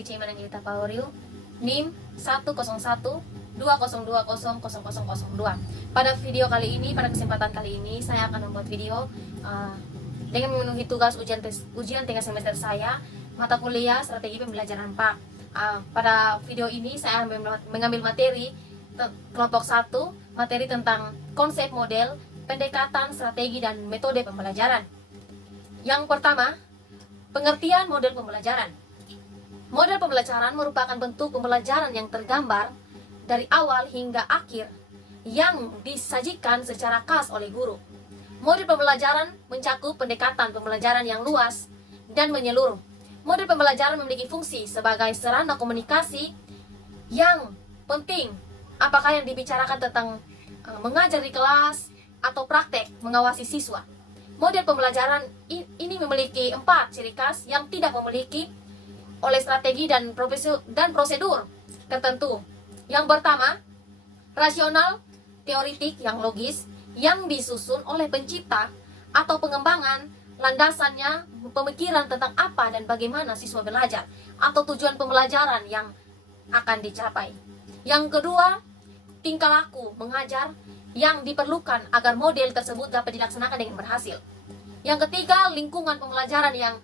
kembali Cik Mananggita Pauriu, NIM 10120200002. Pada video kali ini, pada kesempatan kali ini, saya akan membuat video dengan memenuhi tugas ujian tingkat semester saya, mata kuliah strategi pembelajaran PAK. Pada video ini saya mengambil materi kelompok 1, materi tentang konsep, model, pendekatan, strategi, dan metode pembelajaran. Yang pertama, pengertian model pembelajaran. Model pembelajaran merupakan bentuk pembelajaran yang tergambar dari awal hingga akhir yang disajikan secara khas oleh guru. Model pembelajaran mencakup pendekatan pembelajaran yang luas dan menyeluruh. Model pembelajaran memiliki fungsi sebagai sarana komunikasi yang penting, apakah yang dibicarakan tentang mengajar di kelas atau praktek mengawasi siswa. Model pembelajaran ini memiliki 4 ciri khas yang tidak memiliki oleh strategi dan prosedur tertentu. Yang pertama, rasional, teoritik yang logis, yang disusun oleh pencipta atau pengembangan landasannya pemikiran tentang apa dan bagaimana siswa belajar atau tujuan pembelajaran yang akan dicapai. Yang kedua, tingkah laku mengajar yang diperlukan agar model tersebut dapat dilaksanakan dengan berhasil. Yang ketiga, lingkungan pembelajaran yang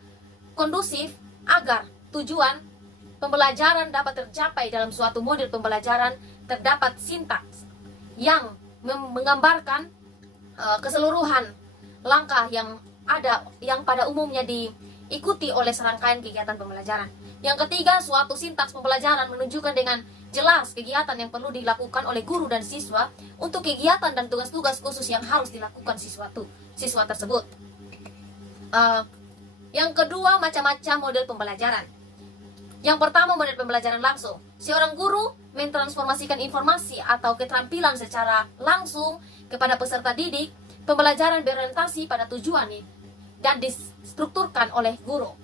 kondusif agar tujuan pembelajaran dapat tercapai. Dalam suatu model pembelajaran terdapat sintaks yang menggambarkan keseluruhan langkah yang pada umumnya diikuti oleh serangkaian kegiatan pembelajaran. Yang ketiga, suatu sintaks pembelajaran menunjukkan dengan jelas kegiatan yang perlu dilakukan oleh guru dan siswa untuk kegiatan dan tugas-tugas khusus yang harus dilakukan siswa tersebut. Yang kedua, macam-macam model pembelajaran. Yang pertama, model pembelajaran langsung. Seorang guru mentransformasikan informasi atau keterampilan secara langsung kepada peserta didik. Pembelajaran berorientasi pada tujuan dan distrukturkan oleh guru.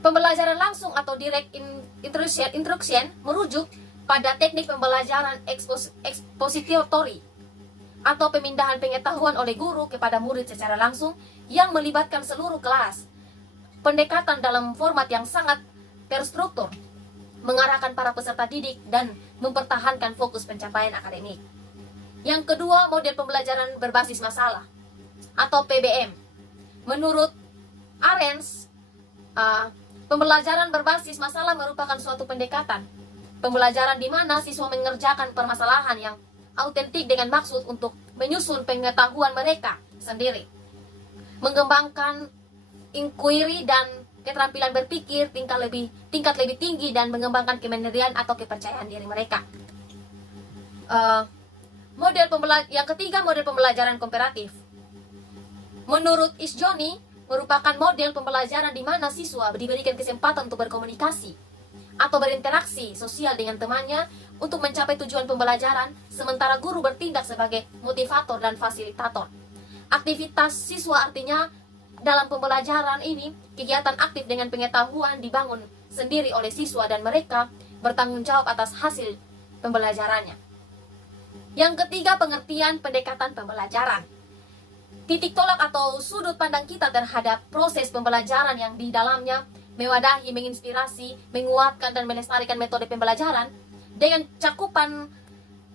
Pembelajaran langsung atau direct instruction merujuk pada teknik pembelajaran expository atau pemindahan pengetahuan oleh guru kepada murid secara langsung yang melibatkan seluruh kelas. Pendekatan dalam format yang sangat terstruktur, mengarahkan para peserta didik dan mempertahankan fokus pencapaian akademik. Yang kedua, model pembelajaran berbasis masalah atau PBM. Menurut Arens, pembelajaran berbasis masalah merupakan suatu pendekatan pembelajaran di mana siswa mengerjakan permasalahan yang autentik dengan maksud untuk menyusun pengetahuan mereka sendiri, mengembangkan inquiry dan keterampilan berpikir tingkat lebih tinggi dan mengembangkan kemandirian atau kepercayaan diri mereka. Yang ketiga, model pembelajaran komparatif. Menurut Isjoni, merupakan model pembelajaran di mana siswa diberikan kesempatan untuk berkomunikasi atau berinteraksi sosial dengan temannya untuk mencapai tujuan pembelajaran, sementara guru bertindak sebagai motivator dan fasilitator. Aktivitas siswa artinya dalam pembelajaran ini, kegiatan aktif dengan pengetahuan dibangun sendiri oleh siswa dan mereka bertanggung jawab atas hasil pembelajarannya. Yang ketiga, pengertian pendekatan pembelajaran. Titik tolak atau sudut pandang kita terhadap proses pembelajaran yang di dalamnya mewadahi, menginspirasi, menguatkan, dan melestarikan metode pembelajaran dengan cakupan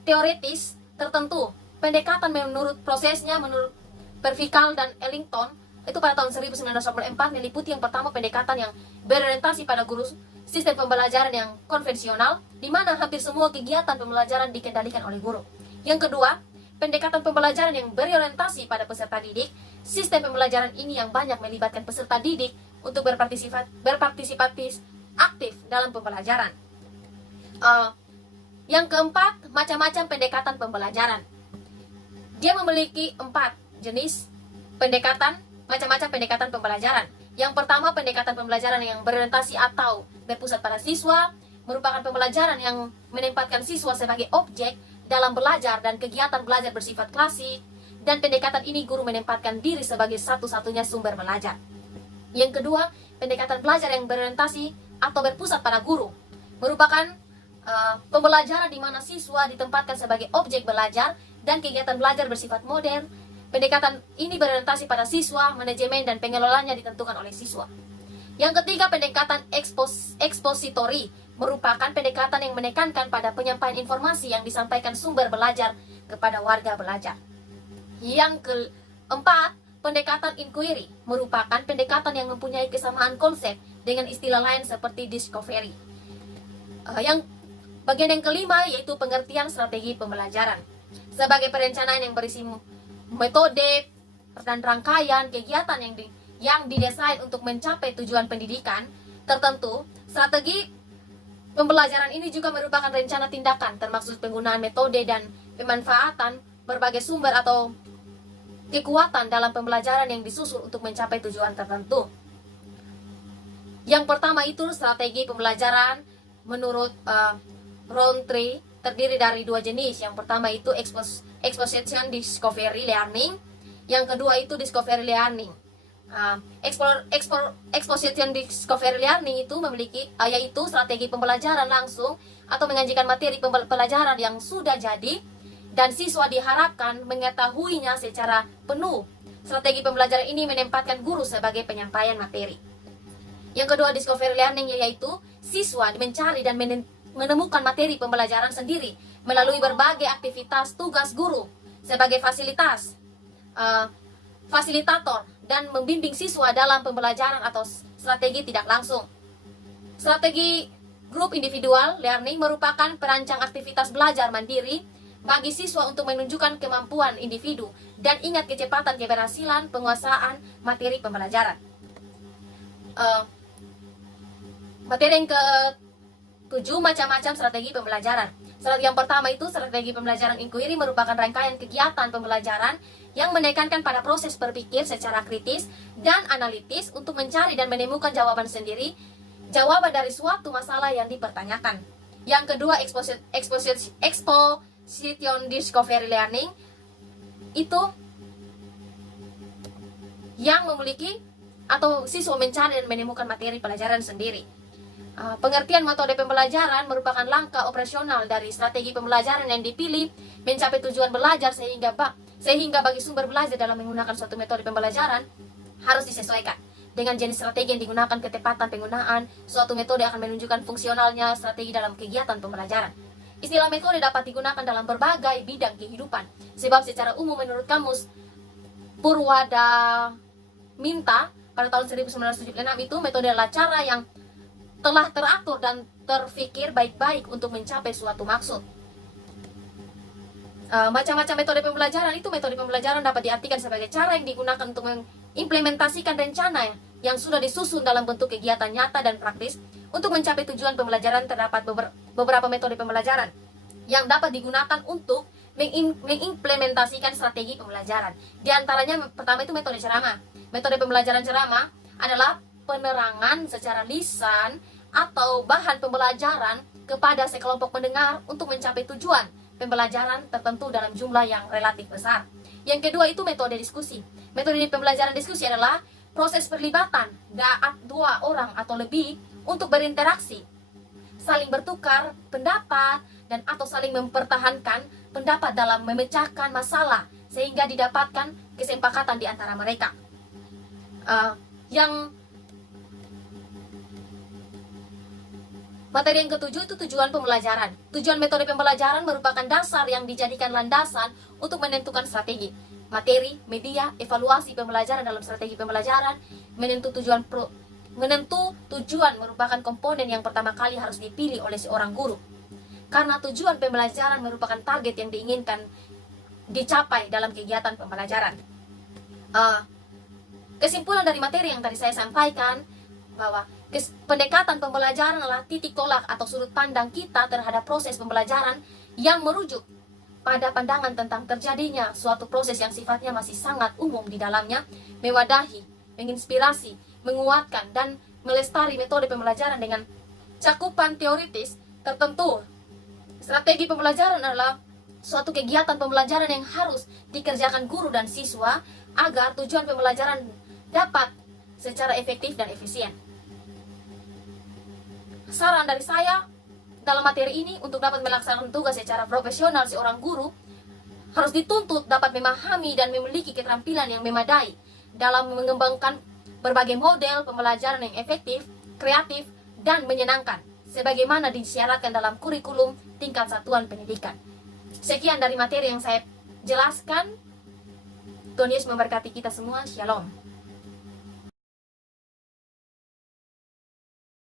teoritis tertentu. Pendekatan menurut prosesnya, menurut Pervikal dan Ellington, itu pada tahun 1944 meliputi yang pertama pendekatan yang berorientasi pada guru sistem pembelajaran yang konvensional, di mana hampir semua kegiatan pembelajaran dikendalikan oleh guru. Yang kedua, pendekatan pembelajaran yang berorientasi pada peserta didik. Sistem pembelajaran ini yang banyak melibatkan peserta didik untuk berpartisipatif aktif dalam pembelajaran. Yang keempat, macam-macam pendekatan pembelajaran. Dia memiliki 4 jenis pendekatan, macam-macam pendekatan pembelajaran. Yang pertama, pendekatan pembelajaran yang berorientasi atau berpusat pada siswa, merupakan pembelajaran yang menempatkan siswa sebagai objek dalam belajar dan kegiatan belajar bersifat klasik, dan pendekatan ini guru menempatkan diri sebagai satu-satunya sumber belajar. Yang kedua, pendekatan belajar yang berorientasi atau berpusat pada guru, merupakan pembelajaran di mana siswa ditempatkan sebagai objek belajar dan kegiatan belajar bersifat modern. Pendekatan ini berorientasi pada siswa, manajemen dan pengelolanya ditentukan oleh siswa. Yang ketiga, pendekatan ekspositori, merupakan pendekatan yang menekankan pada penyampaian informasi yang disampaikan sumber belajar kepada warga belajar. Yang keempat, pendekatan inquiry, merupakan pendekatan yang mempunyai kesamaan konsep dengan istilah lain seperti discovery. Yang bagian yang kelima yaitu pengertian strategi pembelajaran sebagai perencanaan yang berisi metode dan rangkaian kegiatan yang didesain untuk mencapai tujuan pendidikan tertentu. Strategi pembelajaran ini juga merupakan rencana tindakan termasuk penggunaan metode dan pemanfaatan berbagai sumber atau kekuatan dalam pembelajaran yang disusun untuk mencapai tujuan tertentu. Yang pertama itu strategi pembelajaran menurut Rowntree terdiri dari dua jenis. Yang pertama itu exposition discovery learning. Yang kedua itu discovery learning. Exposition discovery learning itu memiliki yaitu strategi pembelajaran langsung atau menyajikan materi pembelajaran yang sudah jadi dan siswa diharapkan mengetahuinya secara penuh. Strategi pembelajaran ini menempatkan guru sebagai penyampaian materi. Yang kedua, discovery learning, yaitu siswa mencari dan menemukan materi pembelajaran sendiri melalui berbagai aktivitas tugas guru sebagai fasilitator dan membimbing siswa dalam pembelajaran atau strategi tidak langsung. Strategi group individual learning merupakan perancang aktivitas belajar mandiri bagi siswa untuk menunjukkan kemampuan individu dan ingat kecepatan keberhasilan penguasaan materi pembelajaran. Materi yang ke-7, macam-macam strategi pembelajaran. Strategi yang pertama itu strategi pembelajaran inquiry, merupakan rangkaian kegiatan pembelajaran yang menekankan pada proses berpikir secara kritis dan analitis untuk mencari dan menemukan jawaban jawaban dari suatu masalah yang dipertanyakan. Yang kedua, exposition discovery learning, itu yang memiliki atau siswa mencari dan menemukan materi pelajaran sendiri. Pengertian metode pembelajaran merupakan langkah operasional dari strategi pembelajaran yang dipilih mencapai tujuan belajar sehingga bagi sumber belajar dalam menggunakan suatu metode pembelajaran harus disesuaikan dengan jenis strategi yang digunakan. Ketepatan penggunaan suatu metode akan menunjukkan fungsionalnya strategi dalam kegiatan pembelajaran. Istilah metode dapat digunakan dalam berbagai bidang kehidupan, sebab secara umum menurut kamus Purwada Minta pada tahun 1976 itu metode adalah cara yang telah teratur dan terfikir baik-baik untuk mencapai suatu maksud. Macam-macam metode pembelajaran itu, metode pembelajaran dapat diartikan sebagai cara yang digunakan untuk mengimplementasikan rencana yang sudah disusun dalam bentuk kegiatan nyata dan praktis. Untuk mencapai tujuan pembelajaran terdapat beberapa metode pembelajaran yang dapat digunakan untuk mengimplementasikan strategi pembelajaran. Di antaranya pertama itu metode ceramah. Metode pembelajaran ceramah adalah penerangan secara lisan atau bahan pembelajaran kepada sekelompok pendengar untuk mencapai tujuan pembelajaran tertentu dalam jumlah yang relatif besar. Yang kedua itu metode diskusi. Metode pembelajaran diskusi adalah proses perlibatan dua orang atau lebih untuk berinteraksi, saling bertukar pendapat dan atau saling mempertahankan pendapat dalam memecahkan masalah sehingga didapatkan kesepakatan di antara mereka. Materi yang ketujuh itu tujuan pembelajaran. Tujuan metode pembelajaran merupakan dasar yang dijadikan landasan untuk menentukan strategi, materi, media, evaluasi pembelajaran dalam strategi pembelajaran. Menentu tujuan merupakan komponen yang pertama kali harus dipilih oleh seorang guru, karena tujuan pembelajaran merupakan target yang diinginkan dicapai dalam kegiatan pembelajaran. Kesimpulan dari materi yang tadi saya sampaikan bahwa pendekatan pembelajaran adalah titik tolak atau sudut pandang kita terhadap proses pembelajaran yang merujuk pada pandangan tentang terjadinya suatu proses yang sifatnya masih sangat umum di dalamnya, mewadahi, menginspirasi, menguatkan, dan melestari metode pembelajaran dengan cakupan teoritis tertentu. Strategi pembelajaran adalah suatu kegiatan pembelajaran yang harus dikerjakan guru dan siswa agar tujuan pembelajaran dapat secara efektif dan efisien. Saran dari saya dalam materi ini, untuk dapat melaksanakan tugas secara profesional, seorang guru harus dituntut dapat memahami dan memiliki keterampilan yang memadai dalam mengembangkan berbagai model pembelajaran yang efektif, kreatif, dan menyenangkan, sebagaimana disyaratkan dalam kurikulum tingkat satuan pendidikan. Sekian dari materi yang saya jelaskan. Tuhan Yesus memberkati kita semua. Shalom.